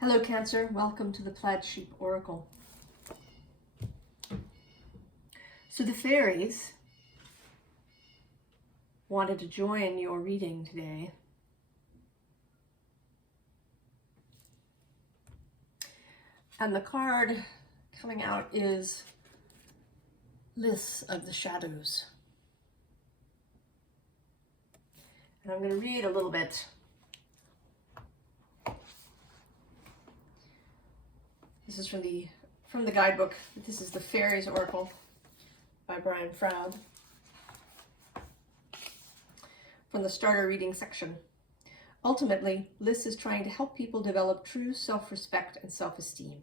Hello Cancer, welcome to the Plaid Oracle. So the fairies wanted to join your reading today. And the card coming out is Lys of the Shadows. And I'm going to read a little bit. This is from the guidebook. This is the Faeries Oracle by Brian Froud. From the starter reading section. Ultimately, Lys is trying to help people develop true self-respect and self-esteem.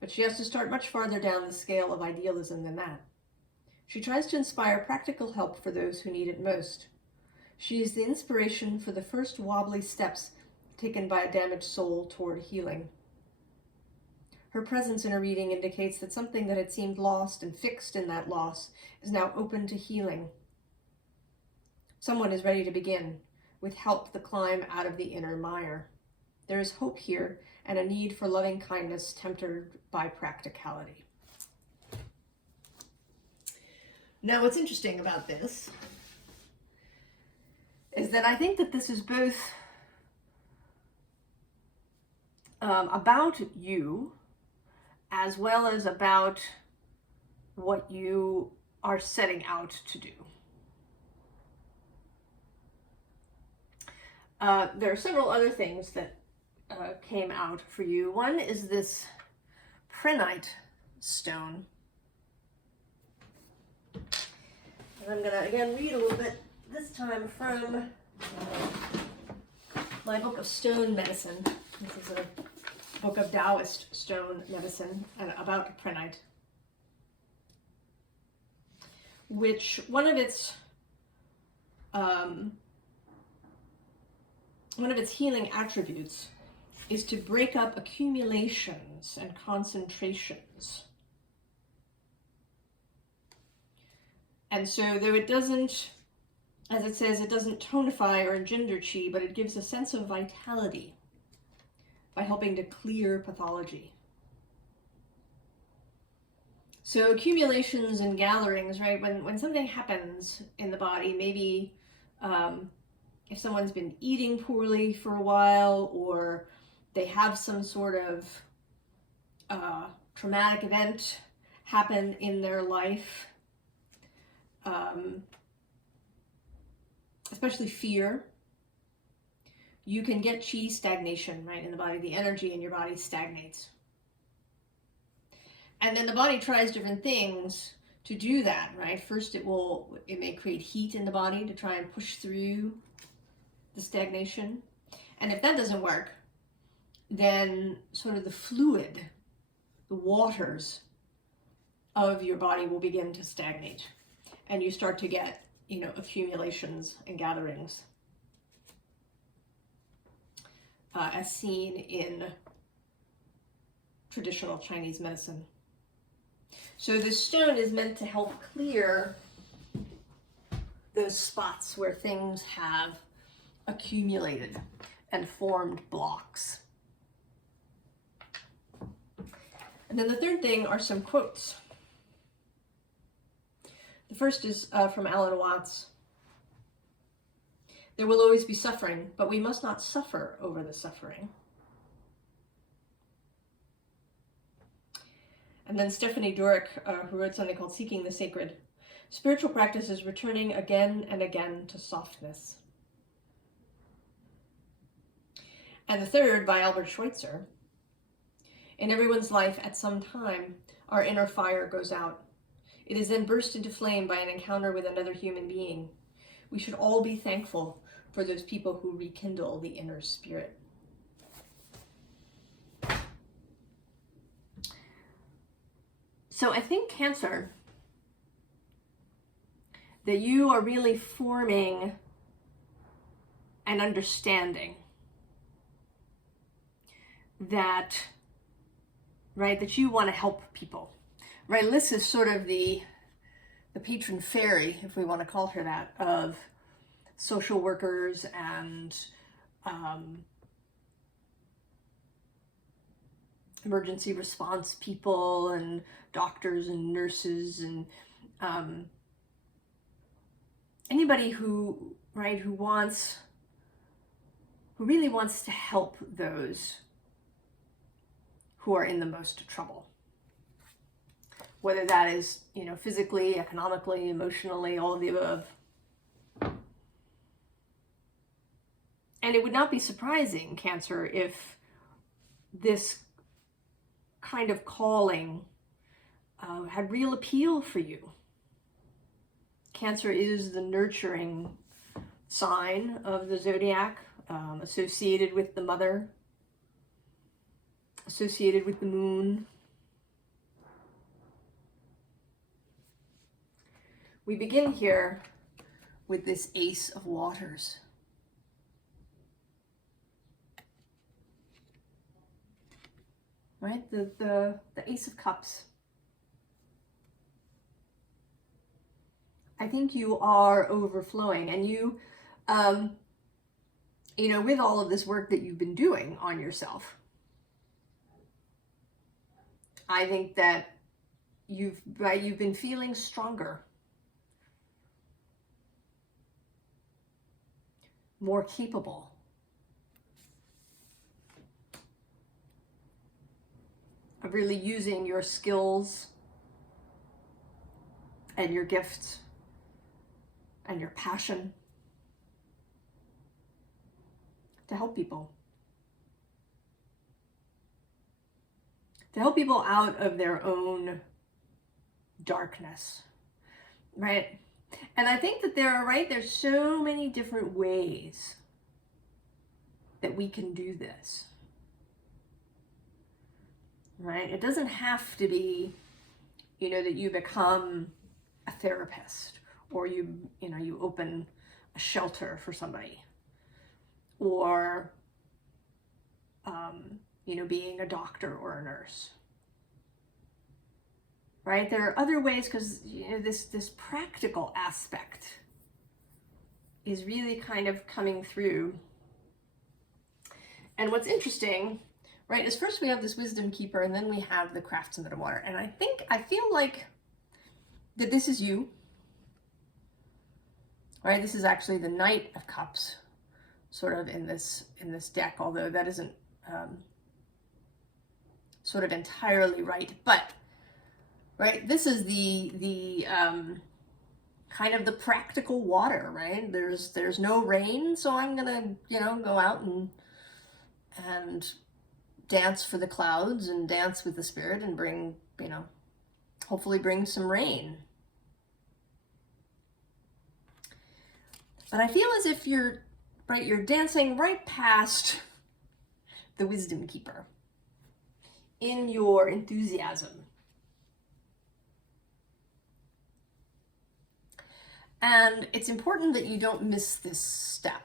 But she has to start much farther down the scale of idealism than that. She tries to inspire practical help for those who need it most. She is the inspiration for the first wobbly steps taken by a damaged soul toward healing. Her presence in a reading indicates that something that had seemed lost and fixed in that loss is now open to healing. Someone is ready to begin, with help the climb out of the inner mire. There is hope here and a need for loving kindness tempered by practicality. Now, what's interesting about this is that I think that this is both about you as well as about what you are setting out to do. There are several other things that came out for you. One is this Prenite stone. And I'm going to again read a little bit, this time from my book of stone medicine. This is a book of Taoist stone medicine about Prenite, which one of its healing attributes is to break up accumulations and concentrations. And so though it doesn't, as it says, it doesn't tonify or engender chi, but it gives a sense of vitality by helping to clear pathology. So accumulations and gatherings, right? When something happens in the body, maybe if someone's been eating poorly for a while, or they have some sort of traumatic event happen in their life, especially fear, you can get chi stagnation, right, in the body. The energy in your body stagnates. And then the body tries different things to do that, right? First, it may create heat in the body to try and push through the stagnation. And if that doesn't work, then sort of the fluid, the waters of your body will begin to stagnate. And you start to get, accumulations and gatherings, as seen in traditional Chinese medicine. So this stone is meant to help clear those spots where things have accumulated and formed blocks. And then the third thing are some quotes. The first is from Alan Watts. There will always be suffering, but we must not suffer over the suffering. And then Stephanie Durick, who wrote something called Seeking the Sacred. Spiritual practice is returning again and again to softness. And the third, by Albert Schweitzer. In everyone's life, at some time, our inner fire goes out. It is then burst into flame by an encounter with another human being. We should all be thankful for those people who rekindle the inner spirit. So I think, Cancer, that you are really forming an understanding that, right, that you want to help people. Right, Lys is sort of the patron fairy, if we want to call her that, of social workers and emergency response people and doctors and nurses and anybody who really wants to help those who are in the most trouble. Whether that is, physically, economically, emotionally, all of the above. And it would not be surprising, Cancer, if this kind of calling had real appeal for you. Cancer is the nurturing sign of the zodiac, associated with the mother, associated with the moon. We begin here with this Ace of Waters. Right? The Ace of Cups. I think you are overflowing, and you, with all of this work that you've been doing on yourself, I think that you've been feeling stronger, more capable. Of really using your skills and your gifts and your passion to help people. To help people out of their own darkness, right? And I think that there's so many different ways that we can do this. Right? It doesn't have to be, that you become a therapist, or you open a shelter for somebody, or, being a doctor or a nurse. Right? There are other ways, because, this practical aspect is really kind of coming through. And what's interesting, right, is first we have this Wisdom Keeper, and then we have the Craftsman of Water. And I feel like that this is you, right? This is actually the Knight of Cups, sort of in this deck, although that isn't sort of entirely right. But, right, this is the kind of the practical water, right? There's no rain, so I'm gonna, go out and dance for the clouds and dance with the spirit and bring, hopefully bring some rain. But I feel as if you're dancing right past the Wisdom Keeper in your enthusiasm. And it's important that you don't miss this step.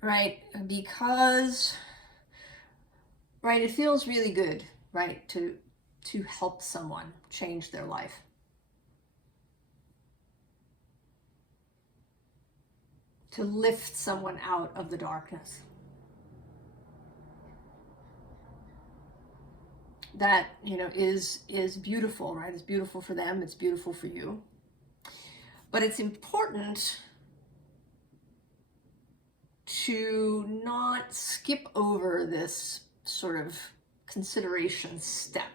Right? Because, right, it feels really good, right, to help someone change their life. To lift someone out of the darkness. That, is beautiful, right? It's beautiful for them, it's beautiful for you. But it's important to not skip over this sort of consideration step.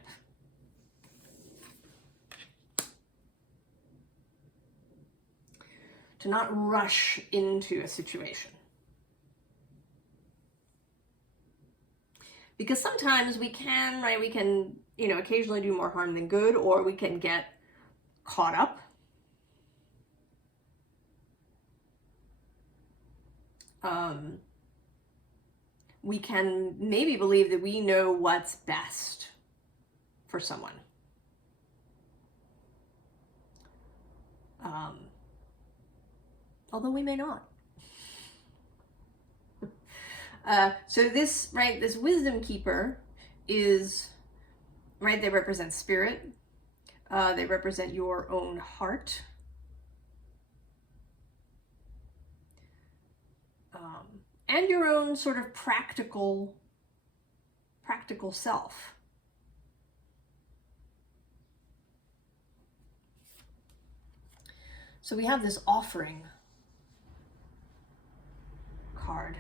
To not rush into a situation. Because sometimes we can, right, occasionally do more harm than good, or we can get caught up. We can maybe believe that we know what's best for someone. Although we may not. So this Wisdom Keeper is, right, they represent spirit. They represent your own heart. and your own sort of practical self. So we have this offering card,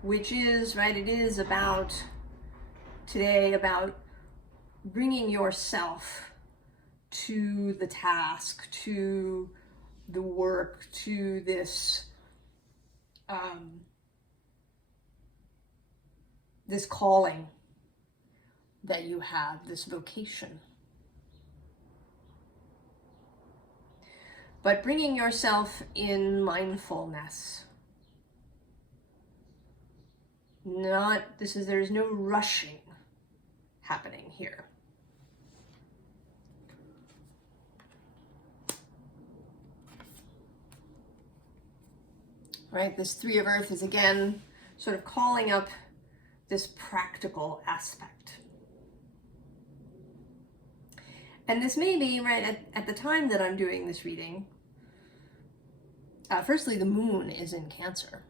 which is, right, it is about today about bringing yourself to the task, to the work, to this this calling that you have, this vocation. But bringing yourself in mindfulness. There's no rushing happening here. Right, this Three of Earth is again sort of calling up this practical aspect. And this may be, right, at the time that I'm doing this reading, firstly, the moon is in Cancer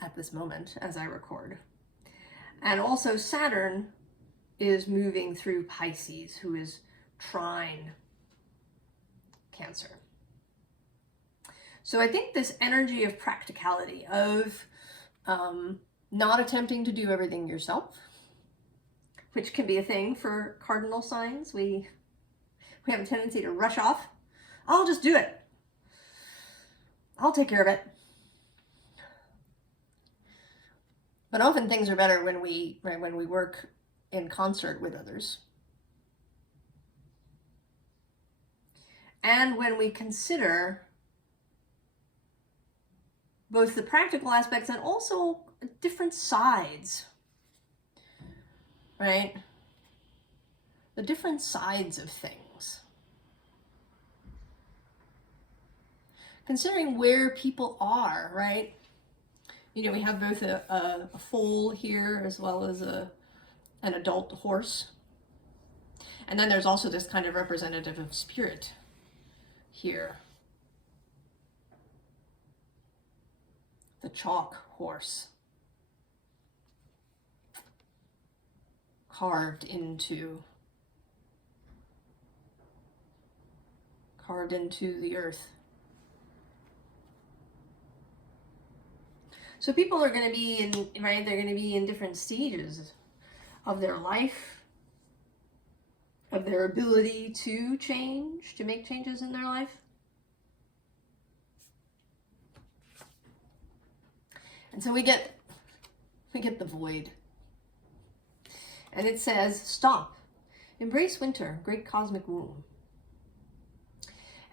at this moment as I record. And also Saturn is moving through Pisces, who is trine Cancer. So I think this energy of practicality, of not attempting to do everything yourself, which can be a thing for cardinal signs. We have a tendency to rush off. I'll just do it. I'll take care of it. But often things are better when we work in concert with others. And when we consider both the practical aspects and also different sides, right? The different sides of things. Considering where people are, right? You know, we have both a foal here as well as an adult horse. And then there's also this kind of representative of spirit here. The chalk horse. Carved into the earth. So people are going to be in, right, they're going to be in different stages of their life, of their ability to change, to make changes in their life. And so we get the void. And it says, stop, embrace winter, great cosmic womb.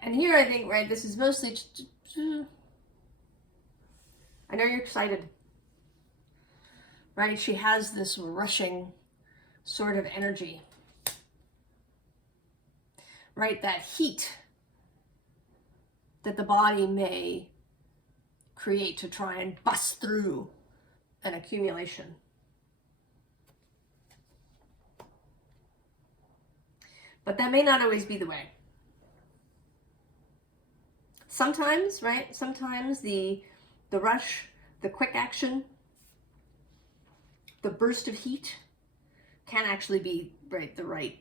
And here I think, right, this is mostly, I know you're excited, right? She has this rushing sort of energy, right? That heat that the body may create to try and bust through an accumulation. But that may not always be the way. Sometimes, right? Sometimes the rush, the quick action, the burst of heat can actually be, right, the right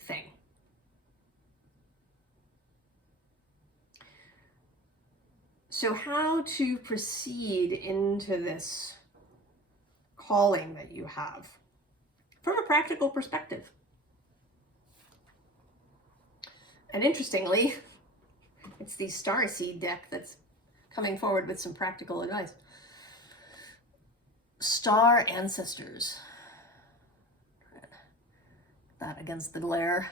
thing. So how to proceed into this calling that you have from a practical perspective. And interestingly, it's the Starseed deck that's coming forward with some practical advice. Star Ancestors. That against the glare.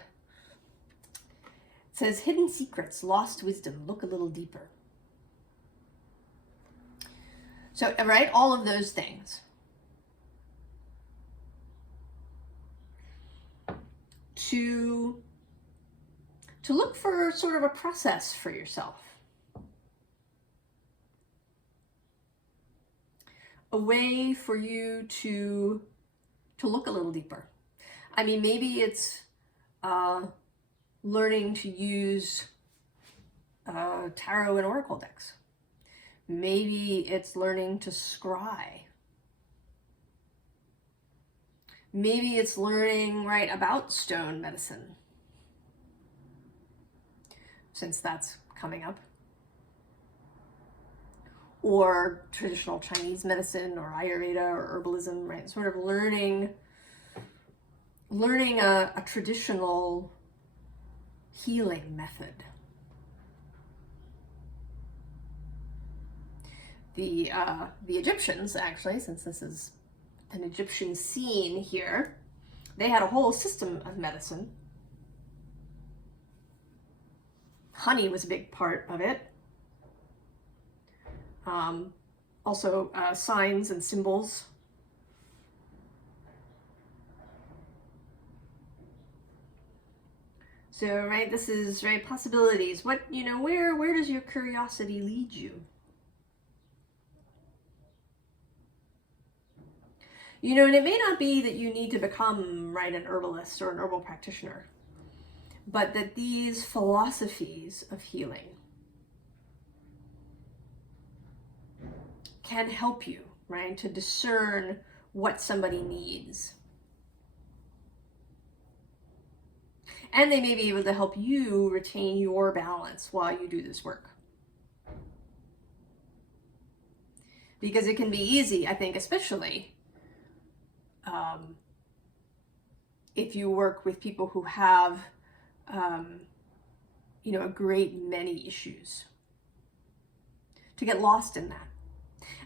It says, hidden secrets, lost wisdom, look a little deeper. So, right, all of those things. To look for sort of a process for yourself. A way for you to look a little deeper. I mean, maybe it's learning to use tarot and oracle decks. Maybe it's learning to scry Maybe it's learning, right, about stone medicine, since that's coming up. Or traditional Chinese medicine or Ayurveda or herbalism, right? Sort of learning a traditional healing method. The Egyptians, actually, since this is an Egyptian scene here, they had a whole system of medicine. Honey was a big part of it. Also signs and symbols. So, right, this is, right, possibilities. What, you know, where does your curiosity lead you? You know, and it may not be that you need to become, right, an herbalist or an herbal practitioner, but that these philosophies of healing can help you, right, to discern what somebody needs. And they may be able to help you retain your balance while you do this work. Because it can be easy, I think, especially if you work with people who have, you know, a great many issues, to get lost in that.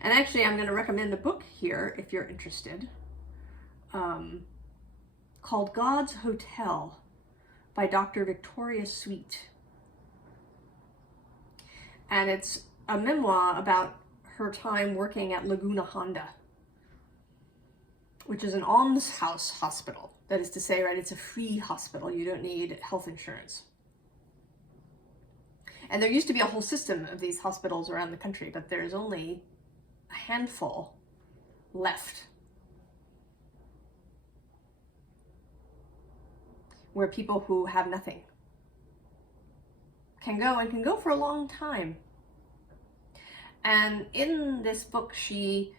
And actually, I'm going to recommend a book here, if you're interested, called God's Hotel by Dr. Victoria Sweet. And it's a memoir about her time working at Laguna Honda, which is an almshouse hospital. That is to say, right, it's a free hospital. You don't need health insurance. And there used to be a whole system of these hospitals around the country, but there's only a handful left, where people who have nothing can go, and can go for a long time. And in this book, she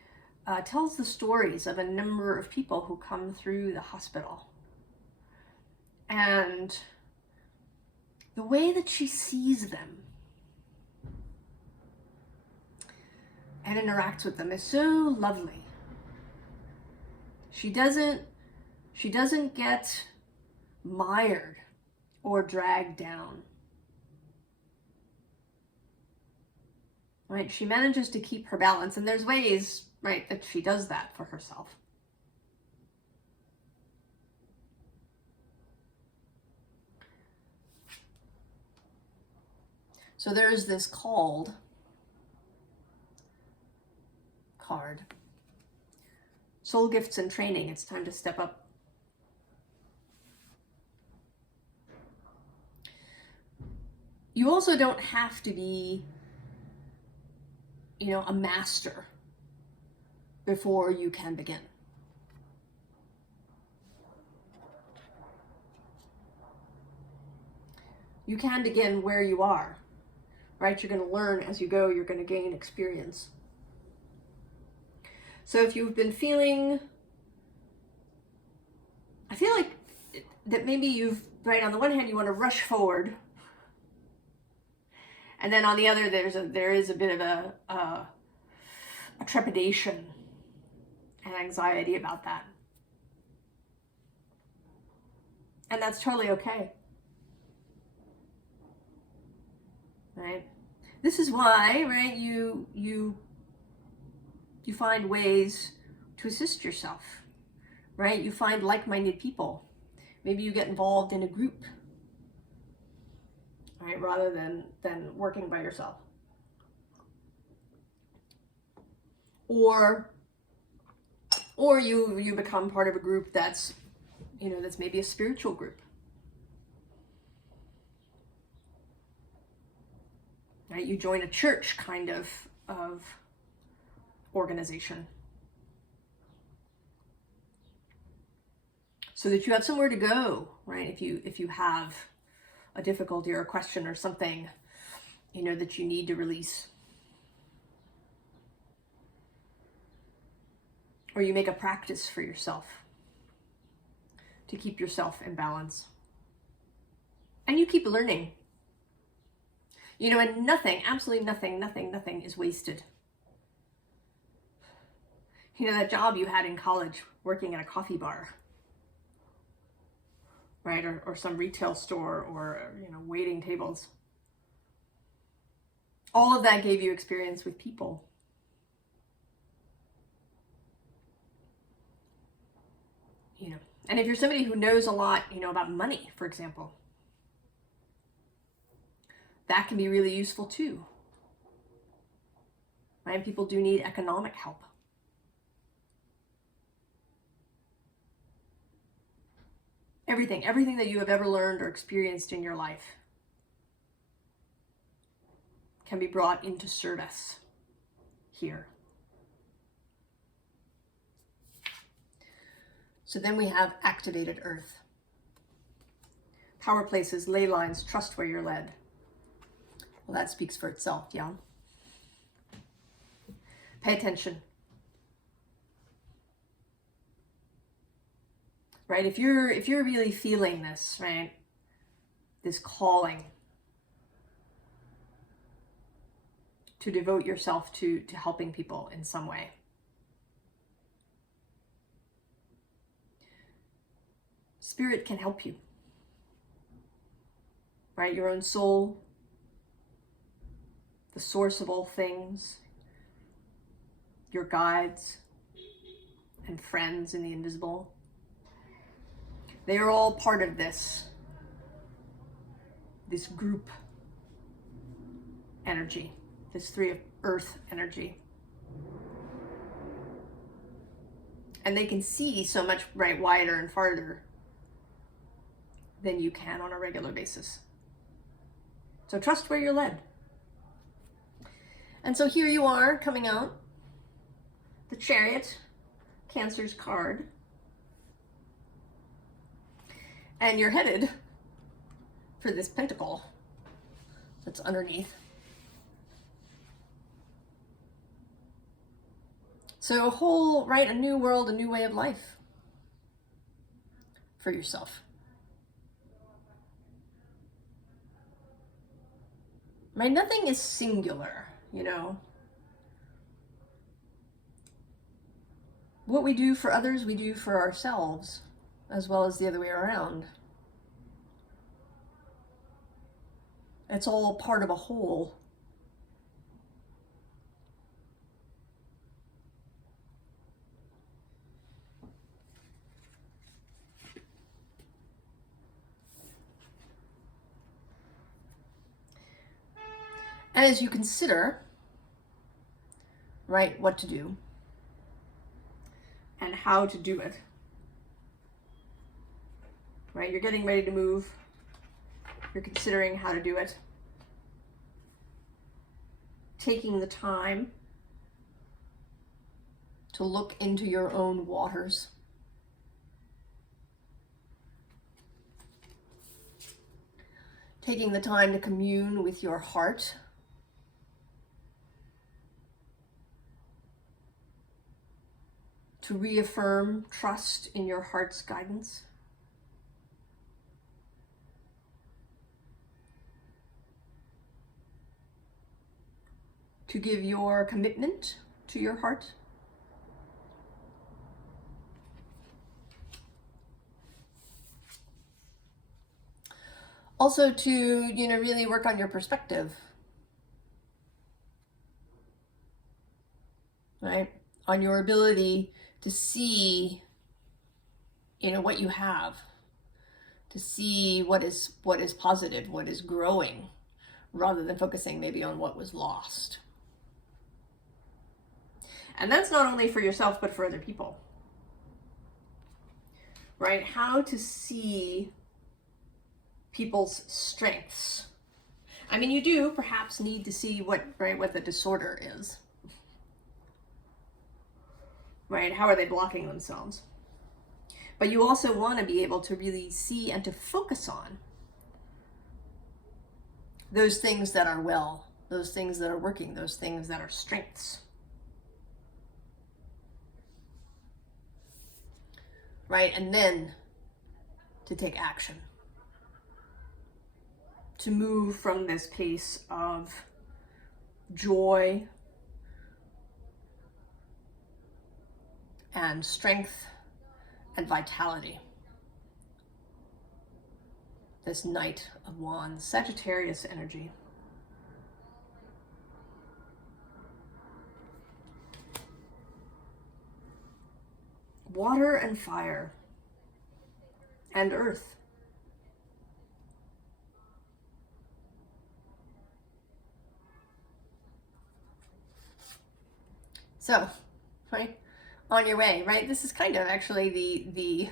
tells the stories of a number of people who come through the hospital. And the way that she sees them and interacts with them is so lovely. She doesn't get mired or dragged down. Right? She manages to keep her balance, and there's ways, right, that she does that for herself. So there's this called card. Soul gifts and training. It's time to step up. You also don't have to be, you know, a master before you can begin. You can begin where you are, right? You're going to learn as you go. You're going to gain experience. So if you've been feeling, I feel like that maybe you've, right, on the one hand, you want to rush forward. And then on the other, there is a bit of a trepidation and anxiety about that. And that's totally okay. Right? This is why, right, you find ways to assist yourself, right? You find like-minded people. Maybe you get involved in a group, right, rather than working by yourself. Or you become part of a group that's, you know, that's maybe a spiritual group. Right? You join a church kind of organization, so that you have somewhere to go, right? If you have a difficulty or a question or something, you know, that you need to release. Or you make a practice for yourself. to keep yourself in balance. And you keep learning. You know, and nothing, absolutely nothing is wasted. You know, that job you had in college working at a coffee bar, right? Or some retail store, or, you know, waiting tables. All of that gave you experience with people. You know, and if you're somebody who knows a lot, you know, about money, for example, that can be really useful too. Right? People do need economic help. Everything that you have ever learned or experienced in your life can be brought into service here. So then we have activated earth. Power places, ley lines, trust where you're led. Well, that speaks for itself, yeah? Pay attention. Right? If you're really feeling this, right? This calling to devote yourself to helping people in some way. Spirit can help you. Right? Your own soul, the source of all things, your guides and friends in the invisible. They are all part of this group energy, this 3 of earth energy. And they can see so much, right, wider and farther than you can on a regular basis. So trust where you're led. And so here you are coming out, the Chariot, Cancer's card. And you're headed for this pentacle that's underneath. So a whole, right, a new world, a new way of life for yourself. Right? Nothing is singular, you know. What we do for others, we do for ourselves, as well as the other way around. It's all part of a whole. And as you consider, right, what to do and how to do it, right, you're getting ready to move, you're considering how to do it, taking the time to look into your own waters, taking the time to commune with your heart, to reaffirm trust in your heart's guidance. To give your commitment to your heart. Also to, you know, really work on your perspective. Right? On your ability to see, you know, what you have, to see what is positive, what is growing, rather than focusing maybe on what was lost. And that's not only for yourself, but for other people. Right? How to see people's strengths. I mean, you do perhaps need to see what the disorder is. Right? How are they blocking themselves? But you also want to be able to really see and to focus on those things that are well, those things that are working, those things that are strengths. Right? And then to take action, to move from this place of joy and strength and vitality. This Knight of Wands, Sagittarius energy. Water and fire and earth. So, right, on your way, right? This is kind of actually the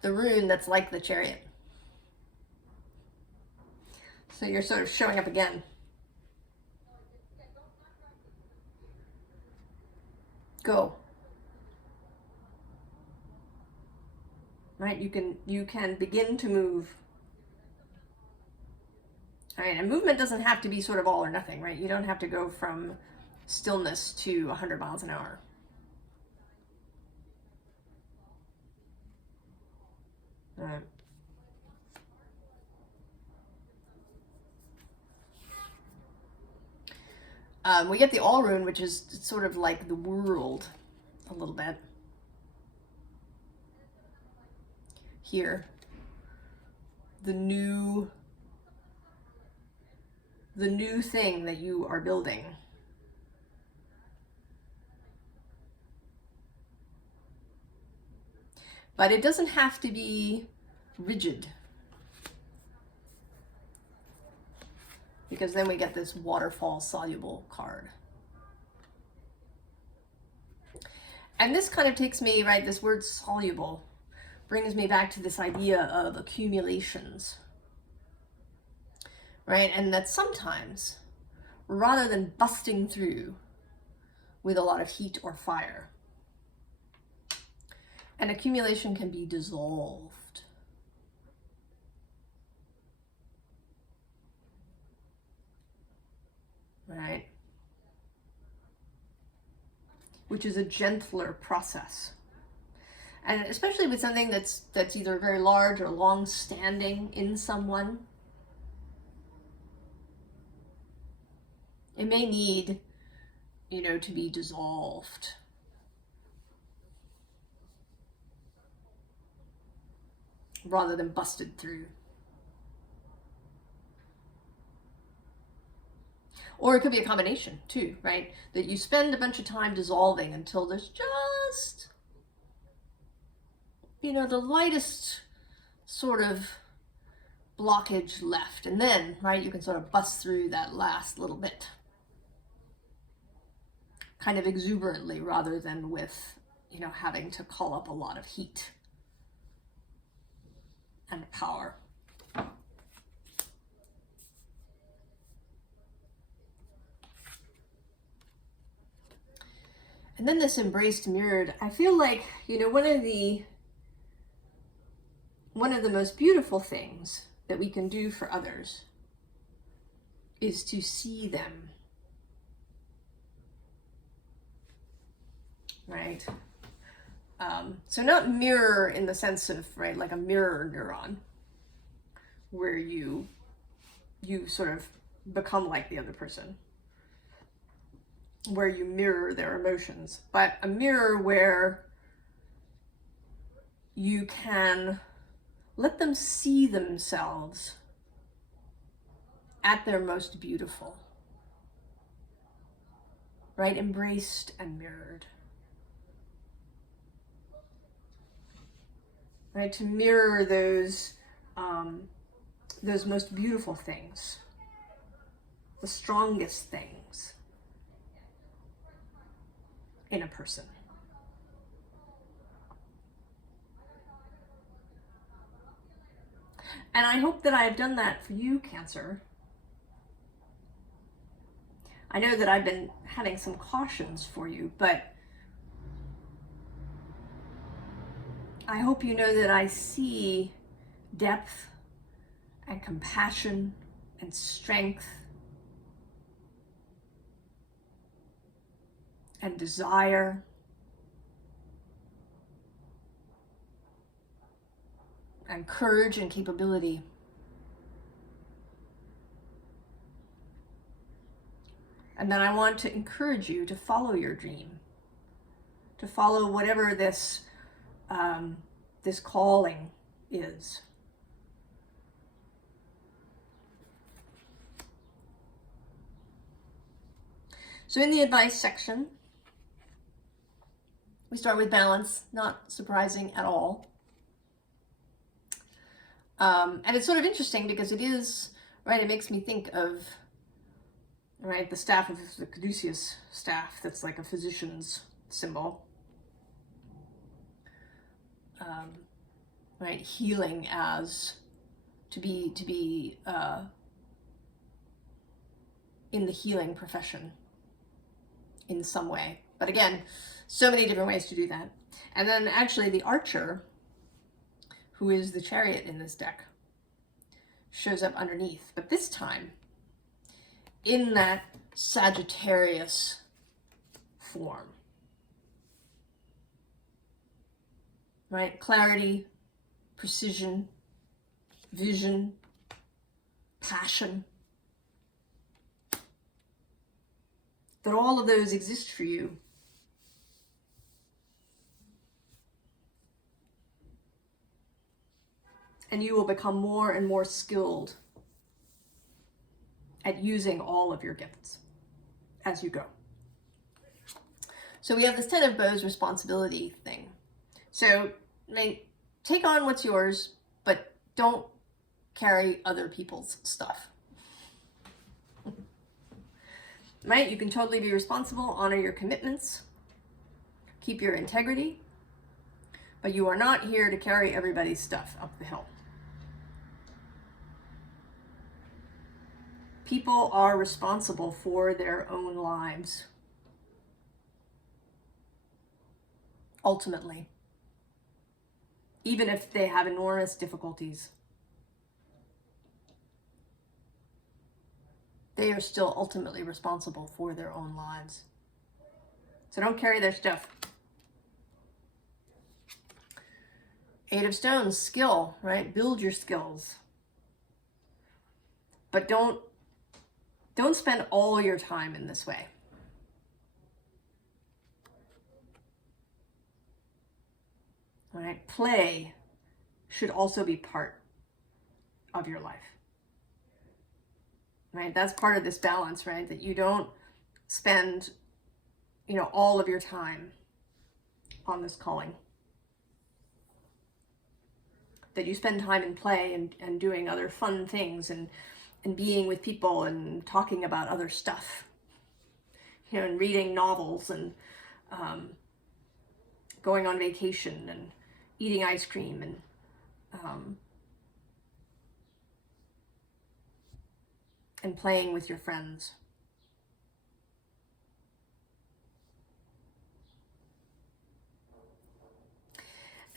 the rune that's like the Chariot. So you're sort of showing up again. Go. Right? You can begin to move. All right, and movement doesn't have to be sort of all or nothing, right? You don't have to go from stillness to 100 miles an hour. All right. We get the All rune, which is sort of like the world a little bit. Here. The new thing that you are building. But it doesn't have to be rigid, because then we get this waterfall soluble card. And this kind of takes me, right, this word soluble brings me back to this idea of accumulations, right? And that sometimes, rather than busting through with a lot of heat or fire, an accumulation can be dissolved. Right? Which is a gentler process. And especially with something that's either very large or long-standing in someone, it may need, you know, to be dissolved. Rather than busted through. Or it could be a combination too, right? That you spend a bunch of time dissolving until there's just, you know, the lightest sort of blockage left. And then, right, you can sort of bust through that last little bit. Kind of exuberantly, rather than with, you know, having to call up a lot of heat and power. And then this embraced mirrored, I feel like, you know, one of the most beautiful things that we can do for others is to see them. Right? So not mirror in the sense of, right, like a mirror neuron, where you sort of become like the other person, where you mirror their emotions, but a mirror where you can let them see themselves at their most beautiful, right? Embraced and mirrored. Right? To mirror those most beautiful things, the strongest things in a person. And I hope that I've done that for you, Cancer. I know that I've been having some cautions for you, but I hope you know that I see depth and compassion and strength and desire and courage and capability. And then I want to encourage you to follow your dream, to follow whatever this this calling is. So in the advice section, we start with balance, not surprising at all. And it's sort of interesting because it is, right, it makes me think of, right, the staff of the caduceus staff that's like a physician's symbol. Right, healing as to be in the healing profession in some way. But again, so many different ways to do that. And then actually the archer, who is the chariot in this deck, shows up underneath. But this time, in that Sagittarius form. Right? Clarity, precision, vision, passion. That all of those exist for you. And you will become more and more skilled at using all of your gifts as you go. So we have this Ten of Bows responsibility thing. So take on what's yours, but don't carry other people's stuff. Right? You can totally be responsible, honor your commitments, keep your integrity, but you are not here to carry everybody's stuff up the hill. People are responsible for their own lives. Ultimately. Even if they have enormous difficulties. They are still ultimately responsible for their own lives. So don't carry their stuff. Eight of Stones, skill, right? Build your skills. But don't spend all your time in this way. All right? Play should also be part of your life. Right? That's part of this balance, right? That you don't spend, all of your time on this calling. That you spend time in play and doing other fun things and being with people and talking about other stuff. And reading novels and going on vacation and eating ice cream and playing with your friends.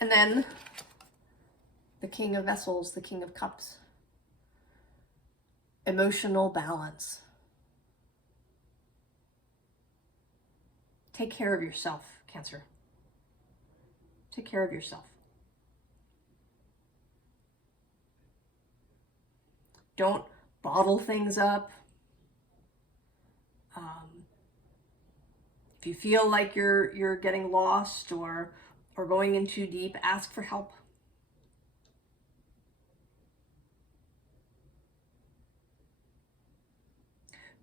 And then the King of Vessels, the King of Cups. Emotional balance. Take care of yourself, Cancer. Take care of yourself. Don't bottle things up. If you feel like you're getting lost or going in too deep, ask for help.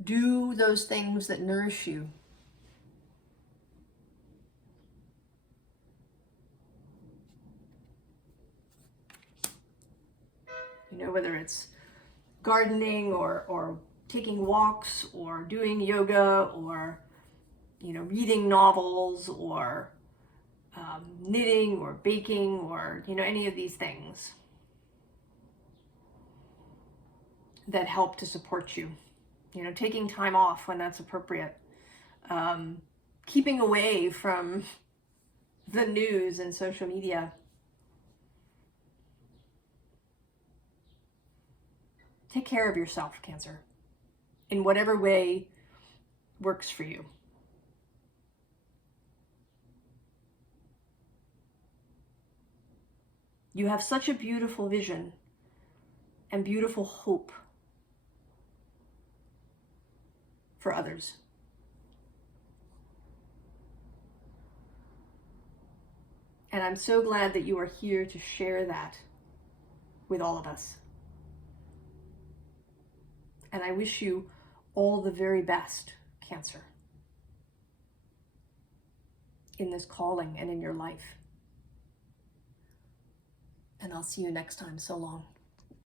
Do those things that nourish you. Whether it's gardening or taking walks or doing yoga or, reading novels or knitting or baking or, any of these things that help to support you. Taking time off when that's appropriate. Keeping away from the news and social media. Take care of yourself, Cancer, in whatever way works for you. You have such a beautiful vision and beautiful hope for others. And I'm so glad that you are here to share that with all of us. And I wish you all the very best, Cancer, in this calling and in your life. And I'll see you next time. So long.